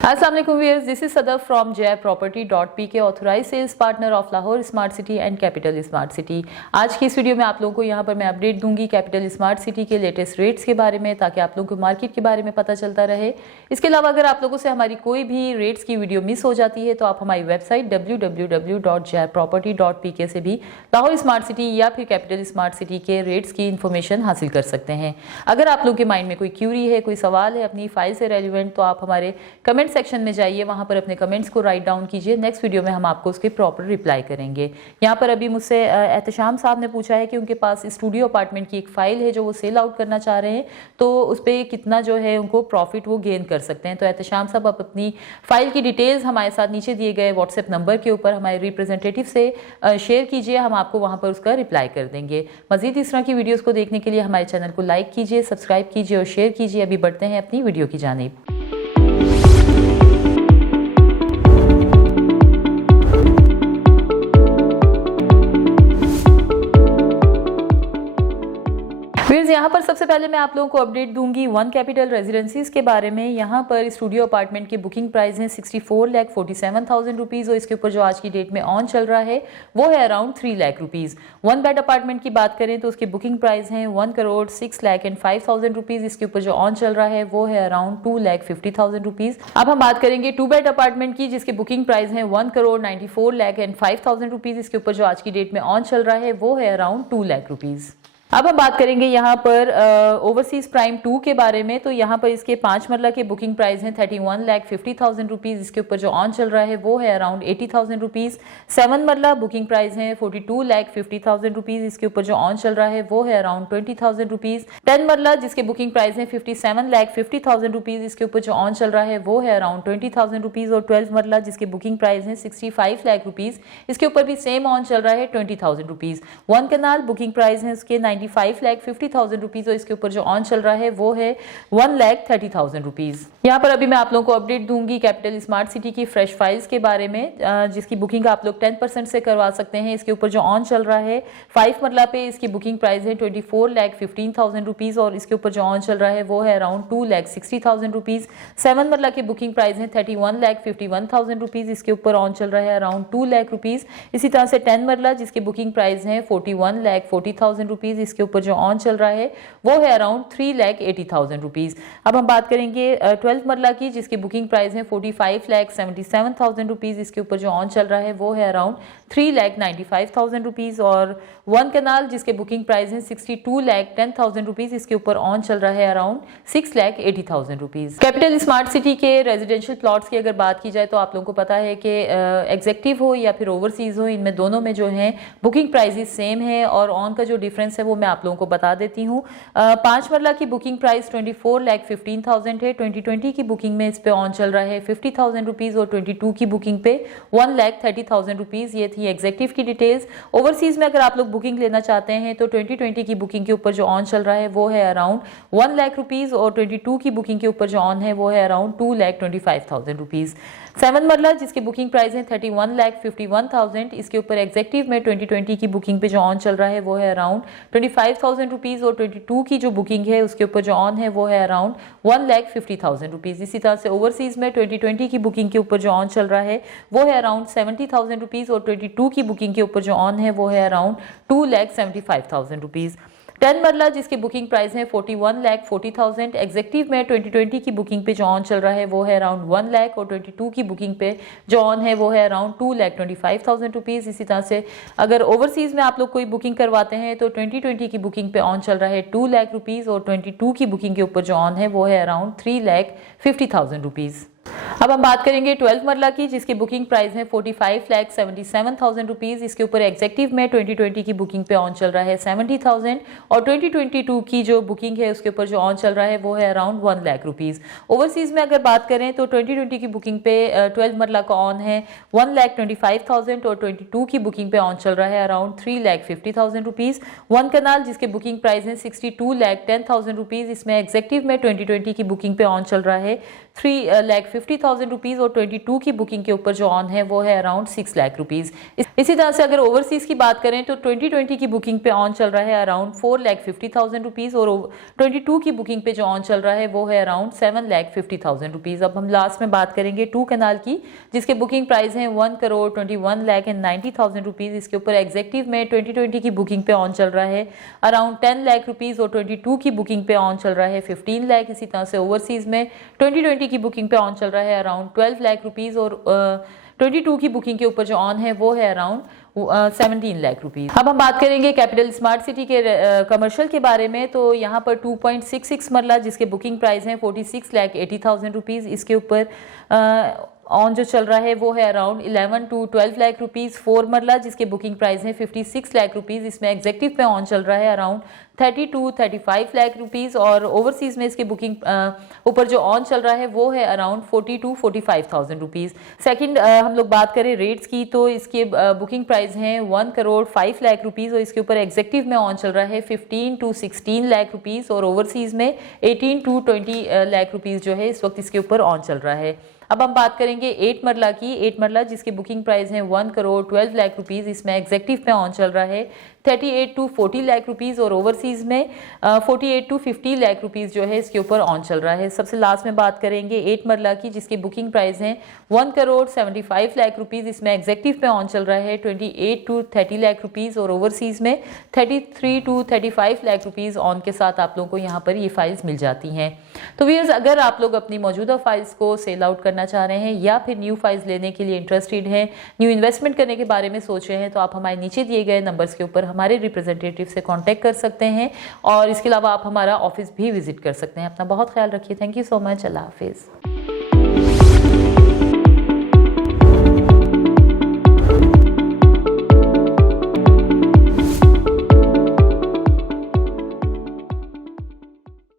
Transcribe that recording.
अस्सलाम वालेकुम viewers, this is Sadaf from jproperty.pk authorized sales partner of Lahore Smart City and Capital Smart City. आज की इस वीडियो में आप लोगों को यहाँ पर मैं अपडेट दूंगी कैपिटल स्मार्ट सिटी के लेटेस्ट रेट्स के बारे में, ताकि आप लोगों को मार्केट के बारे में पता चलता रहे। इसके अलावा अगर आप लोगों से हमारी कोई भी रेट्स की वीडियो मिस हो जाती है तो आप हमारी वेबसाइट www.jproperty.pk से भी लाहौर स्मार्ट सिटी या फिर कैपिटल स्मार्ट सिटी के रेट्स की इन्फॉर्मेशन हासिल कर सकते हैं। अगर आप लोगों के माइंड में कोई क्यूरी है, कोई सवाल है अपनी फाइल से रेलिवेंट, तो आप हमारे कमेंट सेक्शन में जाइए, वहां पर अपने कमेंट्स को राइट डाउन कीजिए। नेक्स्ट वीडियो में हम आपको उसके प्रॉपर रिप्लाई करेंगे। यहाँ पर अभी मुझसे एहतशाम साहब ने पूछा है कि उनके पास स्टूडियो अपार्टमेंट की एक फाइल है जो वो सेल आउट करना चाह रहे हैं, तो उस पर कितना जो है उनको प्रॉफिट वो गेन कर सकते हैं। तो एहतशाम साहब आप अपनी फाइल की डिटेल्स हमारे साथ नीचे दिए गए व्हाट्सएप नंबर के ऊपर हमारे रिप्रेजेंटेटिव से शेयर कीजिए, हम आपको वहां पर उसका रिप्लाई कर देंगे। मजीद इस तरह की वीडियोस को देखने के लिए हमारे चैनल को लाइक कीजिए, सब्सक्राइब कीजिए और शेयर कीजिए। अभी बढ़ते हैं अपनी वीडियो की जानिब। यहाँ पर सबसे पहले मैं आप लोगों को अपडेट दूंगी वन कैपिटल रेजिडेंसीज के बारे में। यहाँ पर स्टूडियो अपार्टमेंट के बुकिंग प्राइस हैं 64,47,000 रुपीज़ और इसके ऊपर जो आज की डेट में ऑन चल रहा है वो है around 3 lakh rupees. One bed apartment की बात करें तो उसके बुकिंग प्राइस हैं 1,06,05,000 रुपीज़। इसके ऊपर जो ऑन चल रहा है वो है अराउंड 2,50,000 रुपीज़। अब हम बात करेंगे टू बेड अपार्टमेंट की, जिसके बुकिंग प्राइस है 1,94,05,000 रुपीज़। इसके ऊपर जो आज की डेट में ऑन चल रहा है वो है अराउंड 2 लाख रुपीज़। अब हम बात करेंगे यहाँ पर ओवरसीज प्राइम 2 के बारे में। तो यहाँ पर इसके 5 मरला के बुकिंग प्राइस हैं 31,50,000 रुपीज़। इसके ऊपर जो ऑन चल रहा है वो है अराउंड 80,000 रुपीज़। 7 मरला बुकिंग प्राइस है 42,50,000 रुपीज़। इसके ऊपर जो ऑन चल रहा है वो है अराउंड 20,000 रुपीज़। 10 मरला जिसके बुकिंग प्राइस है 57,50,000 रुपीज़। इसके ऊपर जो ऑन चल रहा है वो है अराउंड 20,000 रुपीज़। और 12 मरला जिसके बुकिंग प्राइस है 65 लाख रुपीज़। इसके ऊपर भी सेम ऑन चल रहा है 20,000 रुपीज़। 1 कनाल बुकिंग प्राइस है उसके 95,50,000 रुपीज़ और इसके ऊपर जो ऑन चल रहा है वो है 1,30,000 रुपीज़। यहाँ पर अभी मैं आप लोगों को अपडेट दूंगी कैपिटल स्मार्ट सिटी की फ्रेश फाइल्स के बारे में, जिसकी बुकिंग आप लोग 10% से करवा सकते हैं। इसके ऊपर जो ऑन चल रहा है 5 मरला पे इसकी बुकिंग प्राइस है 24,15,000 रुपीज़ और इसके ऊपर जो ऑन चल रहा है वो है अराउंड 2,60,000 रुपीज़। 7 मरला की बुकिंग प्राइस है 31,51,000 रुपीज़। इसके ऊपर ऑन चल रहा है अराउंड 2 लाख रुपीज़। इसी तरह से 10 मरला जिसकी बुकिंग प्राइस है 41,40,000 रुपीज़। इसके ऊपर जो ऑन चल रहा है वो है अराउंड 3,80,000 रुपीज़। अब हम बात करेंगे 12 मरला की, जिसकी बुकिंग प्राइस है 45,77,000 रुपीज़। इसके ऊपर जो ऑन चल रहा है वो है अराउंड 3,95,000 रुपीज़। और 1 कनाल जिसके बुकिंग प्राइस है 62,10,000 रुपीज़। इसके ऊपर ऑन चल रहा है around 6,80,000 rupees. Capital Smart city के रेजिडेंशियल प्लॉट्स की अगर बात की जाए तो आप लोगों को पता है कि एग्जेक्टिव हो या फिर ओवरसीज हो, इनमें दोनों में जो है बुकिंग प्राइसेस सेम है और ऑन का जो डिफरेंस है वो मैं आप लोगों को बता देती हूँ। 5 मरला की बुकिंग प्राइस 24,15,000 है। 2020 की बुकिंग में इस पे ऑन चल रहा है 50,000 रुपीज़ और 22 की बुकिंग पे 1,30,000 रुपीज़। ये थी एग्जेक्टिव की डिटेल्स। ओवरसीज में अगर आप लोग बुकिंग लेना चाहते हैं तो 2020 की बुकिंग के ऊपर जो ऑन चल रहा है वो है अराउंड 1 लाख रुपीज़ और 22 की बुकिंग के ऊपर जो ऑन है वो है अराउंड 2,25,000 रुपीज़। 7 मरला जिसकी बुकिंग प्राइस है 31,51,000। इसके ऊपर एग्जेक्टिव में 2020 की बुकिंग पे जो ऑन चल रहा है वो है अराउंड 25,000 रुपीज़ और 22 की जो बुकिंग है उसके ऊपर जो ऑन है वो है अराउंड 1,50,000 रुपीज़। इसी तरह से ओवरसीज में 2020 की बुकिंग के ऊपर जो ऑन चल रहा है वो है अराउंड 70,000 रुपीज़ और 22 की बुकिंग के ऊपर जो ऑन है वो है अराउंड 2,75,000 रुपीज़। 10 मरला जिसकी बुकिंग प्राइस है 41,40,000। एग्जेक्टिव में 2020 की बुकिंग पे जो ऑन चल रहा है वो है अराउंड 1 लाख और 22 की बुकिंग पे जो ऑन है वो है अराउंड 2,25,000 रुपीज़। इसी तरह से अगर ओवरसीज में आप लोग कोई बुकिंग करवाते हैं तो 2020 की बुकिंग पे ऑन चल रहा है 2 लाख रुपीज़ और 22 की बुकिंग के ऊपर जो ऑन है वो है अराउंड 3,50,000 रुपीज़। अब हम बात करेंगे 12 मरला की, जिसकी बुकिंग प्राइस है 45,77,000 रुपीज़। इसके ऊपर एग्जेक्टिव में 2020 की बुकिंग पे ऑन चल रहा है 70,000 और 2022 की जो बुकिंग है उसके ऊपर जो ऑन चल रहा है वो है अराउंड 1 लाख रुपीज़। ओवरसीज में अगर बात करें तो 2020 की बुकिंग पे 12 मरला का ऑन है 1,25,000 और 22 की बुकिंग पे ऑन चल रहा है अराउंड 3,50,000 रुपीज़। 1 कनाल जिसके बुकिंग प्राइस है 62,10,000 रुपीज़। इसमें एग्जेक्टिव में 2020 की बुकिंग पे ऑन चल रहा है 3,50,000 50,000 रुपीज़ और 22 की बुकिंग के ऊपर जो ऑन है वो है अराउंड 6 लाख रुपीज़। इसी तरह से अगर ओवरसीज़ की बात करें तो 2020 की बुकिंग पे ऑन चल रहा है अराउंड 4,50,000 रुपीज़ और 22 की बुकिंग पे जो ऑन चल रहा है वो है अराउंड 7,50,000 रुपीज़। अब हम लास्ट में बात करेंगे 2 कैनाल की, जिसके बुकिंग प्राइस हैं 1,21,90,000 रुपीज़। इसके ऊपर एग्जेक्टिव में 2020 की बुकिंग पे ऑन चल रहा है अराउंड 10 लाख रुपीज़ और 22 की बुकिंग पे ऑन चल रहा है 15 लाख। इसी तरह से ओवरसीज़ में 2020 की बुकिंग पे ऑन चल रहा है अराउंड 12 लाख रुपीज़ और 22 की बुकिंग के ऊपर जो ऑन है वो है अराउंड 17 लाख रुपीज़। अब हम बात करेंगे कैपिटल स्मार्ट सिटी के कमर्शियल के बारे में। तो यहाँ पर 2.66 मरला जिसके बुकिंग प्राइस हैं 46,80,000 रुपीज़। इसके ऊपर ऑन जो चल रहा है वो है अराउंड 11 to 12 लाख रुपीज़। 4 मरला जिसके बुकिंग प्राइस हैं 56 लाख रुपीज़। इसमें एग्जेक्टिव पे ऑन चल रहा है अराउंड 30 to 35 लाख रुपीज़ और ओवरसीज़ में इसके बुकिंग ऊपर जो ऑन चल रहा है वो है अराउंड 40 to 45,000 रुपीज़। सेकंड हम लोग बात करें रेट्स की तो इसके बुकिंग प्राइस हैं 1,05 लाख रुपीज़ और इसके ऊपर एग्जेक्टिव में ऑन चल रहा है 15 to 16 लाख रुपीज़ और ओवरसीज़ में 18 to 20 लाख रुपीज़ जो है इस वक्त इसके ऊपर ऑन चल रहा है। अब हम बात करेंगे 8 मरला की। 8 मरला जिसकी बुकिंग प्राइस है 1,12 लाख रुपीज़। इसमें एग्जेक्टिव पे ऑन चल रहा है 38 to 40 लाख रुपीज़ और ओवरसीज़ में 48 to 50 लाख रुपीज़ जो है इसके ऊपर ऑन चल रहा है। सबसे लास्ट में बात करेंगे 8 मरला की जिसकी बुकिंग प्राइस है 1,75 लाख रुपीज़। इसमें एग्जेक्टिव पे ऑन चल रहा है 28 to 30 लाख रुपीज़ और ओवरसीज़ में 33 to 35 लाख रुपीज़ ऑन के साथ आप लोगों को यहाँ पर ये फाइल्स मिल जाती हैं। तो व्यूअर्स, अगर आप लोग अपनी मौजूदा फाइल्स को सेल आउट करना चाह रहे हैं या फिर न्यू फाइल्स लेने के लिए इंटरेस्टेड हैं, न्यू इन्वेस्टमेंट करने के बारे में सोच रहे हैं, तो आप हमारे नीचे दिए गए नंबर्स के ऊपर हमारे रिप्रेजेंटेटिव से कांटेक्ट कर सकते हैं और इसके अलावा आप हमारा ऑफिस भी विजिट कर सकते हैं। अपना बहुत ख्याल रखिए। Thank you so much. अल्लाह हाफिज़।